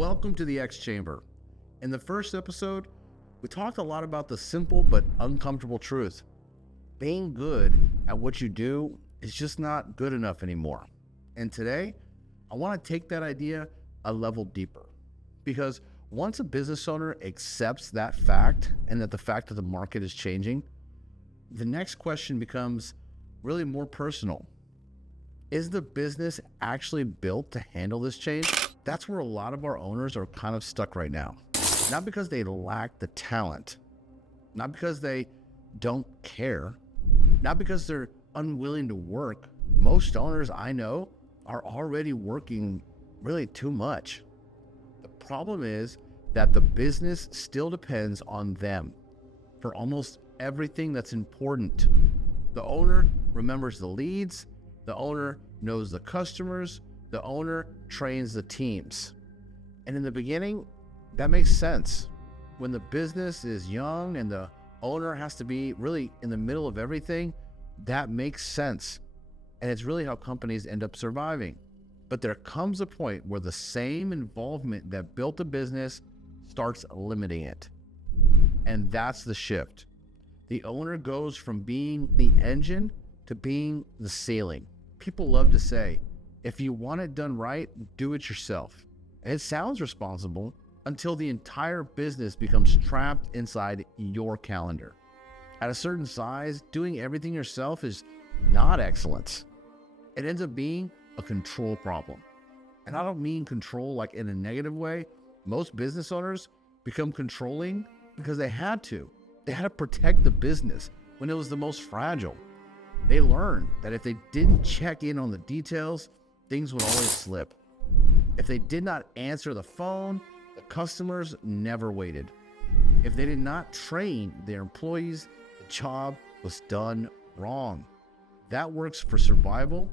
Welcome to the X Chamber. In the first episode, we talked a lot about the simple but uncomfortable truth. Being good at what you do is just not good enough anymore. And today, I want to take that idea a level deeper. Because once a business owner accepts that fact and that the fact that the market is changing, the next question becomes really more personal. Is the business actually built to handle this change? That's where a lot of our owners are kind of stuck right now. Not because they lack the talent, not because they don't care, not because they're unwilling to work. Most owners I know are already working really too much. The problem is that the business still depends on them for almost everything that's important. The owner remembers the leads, the owner knows the customers, the owner trains the teams. And in the beginning, that makes sense. When the business is young and the owner has to be really in the middle of everything, that makes sense. And it's really how companies end up surviving. But there comes a point where the same involvement that built a business starts limiting it. And that's the shift. The owner goes from being the engine to being the ceiling. People love to say, if you want it done right, do it yourself. And it sounds responsible until the entire business becomes trapped inside your calendar. At a certain size, doing everything yourself is not excellence. It ends up being a control problem. And I don't mean control like in a negative way. Most business owners become controlling because they had to. They had to protect the business when it was the most fragile. They learned that if they didn't check in on the details, things would always slip. If they did not answer the phone, the customers never waited. If they did not train their employees, the job was done wrong. That works for survival.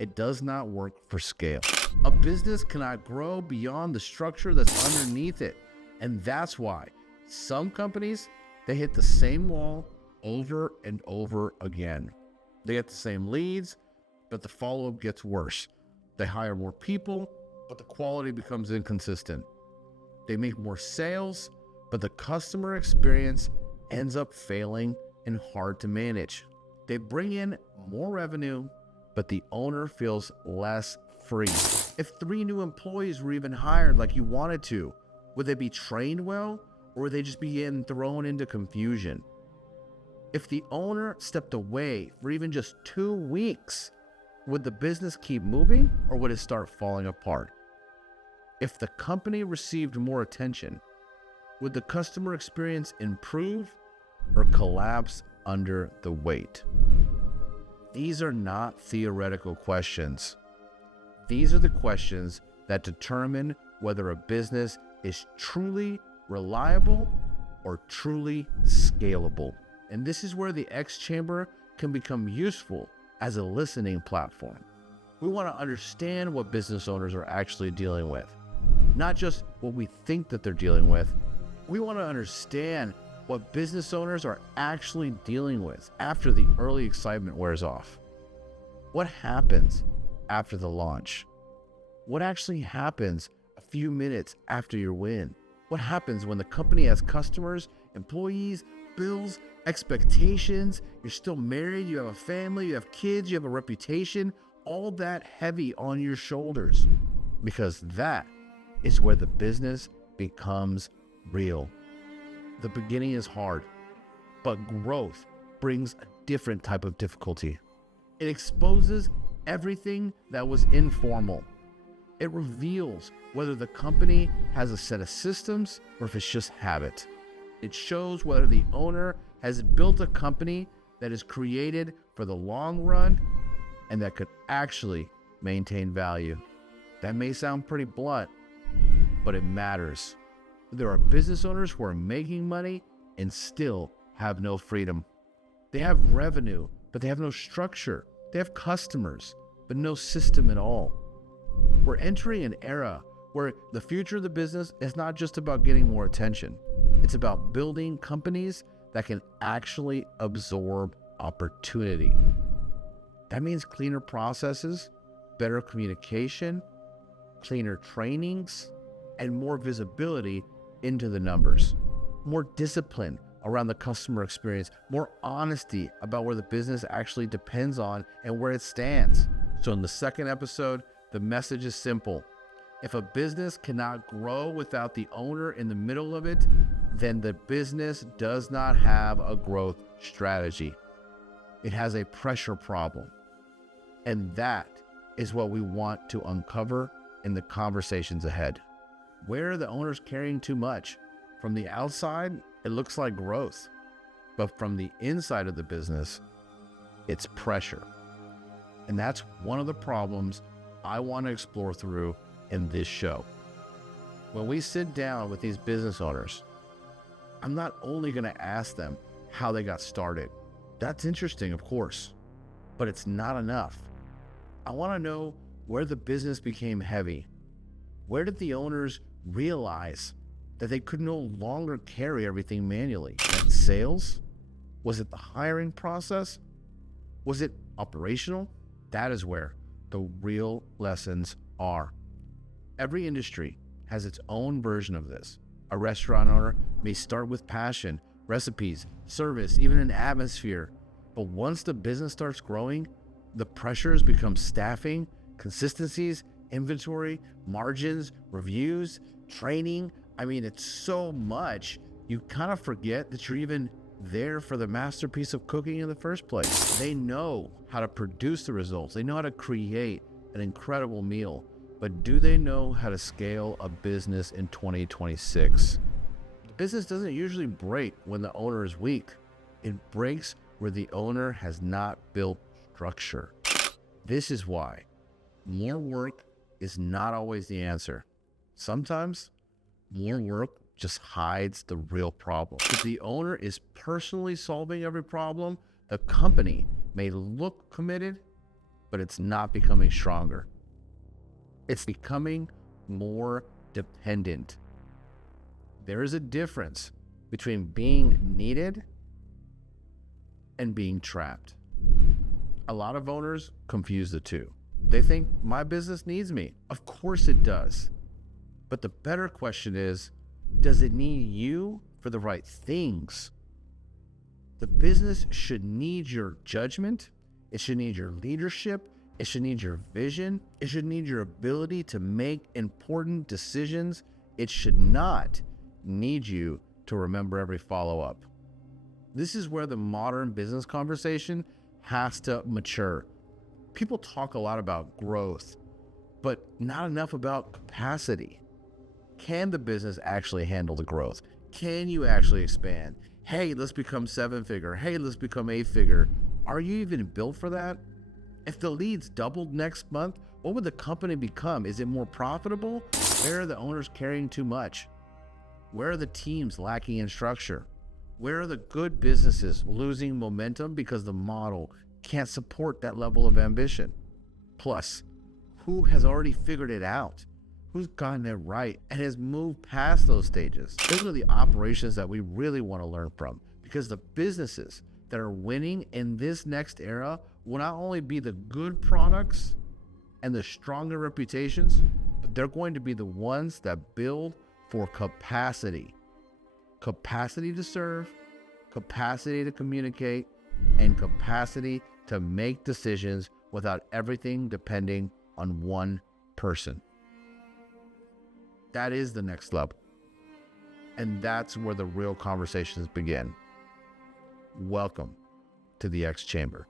It does not work for scale. A business cannot grow beyond the structure that's underneath it. And that's why some companies, they hit the same wall over and over again. They get the same leads, but the follow-up gets worse. They hire more people, but the quality becomes inconsistent. They make more sales, but the customer experience ends up failing and hard to manage. They bring in more revenue, but the owner feels less free. If 3 new employees were even hired like you wanted to, would they be trained well, or would they just be thrown into confusion? If the owner stepped away for even just 2 weeks, would the business keep moving or would it start falling apart? If the company received more attention, would the customer experience improve or collapse under the weight? These are not theoretical questions. These are the questions that determine whether a business is truly reliable or truly scalable. And this is where the X Chamber can become useful as a listening platform. We want to understand what business owners are actually dealing with, not just what we think that they're dealing with. We want to understand what business owners are actually dealing with after the early excitement wears off. What happens after the launch? What actually happens a few minutes after your win? What happens when the company has customers, employees, bills, expectations, you're still married, you have a family, you have kids, you have a reputation, all that heavy on your shoulders? Because that is where the business becomes real. The beginning is hard, but growth brings a different type of difficulty. It exposes everything that was informal. It reveals whether the company has a set of systems or if it's just habit. It shows whether the owner has built a company that is created for the long run and that could actually maintain value. That may sound pretty blunt, but it matters. There are business owners who are making money and still have no freedom. They have revenue, but they have no structure. They have customers, but no system at all. We're entering an era where the future of the business is not just about getting more attention. It's about building companies that can actually absorb opportunity. That means cleaner processes, better communication, cleaner trainings, and more visibility into the numbers, more discipline around the customer experience, more honesty about where the business actually depends on and where it stands. So in the second episode, the message is simple. If a business cannot grow without the owner in the middle of it, then the business does not have a growth strategy. It has a pressure problem. And that is what we want to uncover in the conversations ahead. Where are the owners carrying too much? From the outside, it looks like growth. But from the inside of the business, it's pressure. And that's one of the problems I want to explore through in this show. When we sit down with these business owners, I'm not only going to ask them how they got started. That's interesting, of course, but it's not enough. I want to know where the business became heavy. Where did the owners realize that they could no longer carry everything manually? At sales? Was it the hiring process? Was it operational? That is where the real lessons are. Every industry has its own version of this. A restaurant owner may start with passion, recipes, service, even an atmosphere. But once the business starts growing, the pressures become staffing, consistencies, inventory, margins, reviews, training. It's so much, you kind of forget that you're even there for the masterpiece of cooking in the first place. They know how to produce the results. They know how to create an incredible meal. But do they know how to scale a business in 2026? The business doesn't usually break when the owner is weak. It breaks where the owner has not built structure. This is why more work is not always the answer. Sometimes more work just hides the real problem. If the owner is personally solving every problem, the company may look committed, but it's not becoming stronger. It's becoming more dependent. There is a difference between being needed and being trapped. A lot of owners confuse the two. They think my business needs me. Of course it does. But the better question is, does it need you for the right things? The business should need your judgment. It should need your leadership. It should need your vision. It should need your ability to make important decisions. It should not need you to remember every follow-up. This is where the modern business conversation has to mature. People talk a lot about growth, but not enough about capacity. Can the business actually handle the growth? Can you actually expand? Hey, let's become 7-figure. Hey, let's become 8-figure. Are you even built for that? If the leads doubled next month, what would the company become? Is it more profitable? Where are the owners carrying too much? Where are the teams lacking in structure? Where are the good businesses losing momentum because the model can't support that level of ambition? Plus, who has already figured it out? Who's gotten it right and has moved past those stages? Those are the operations that we really want to learn from, because the businesses that are winning in this next era will not only be the good products and the stronger reputations, but they're going to be the ones that build for capacity. Capacity to serve, capacity to communicate, and capacity to make decisions without everything depending on one person. That is the next level. And that's where the real conversations begin. Welcome to the X Chamber.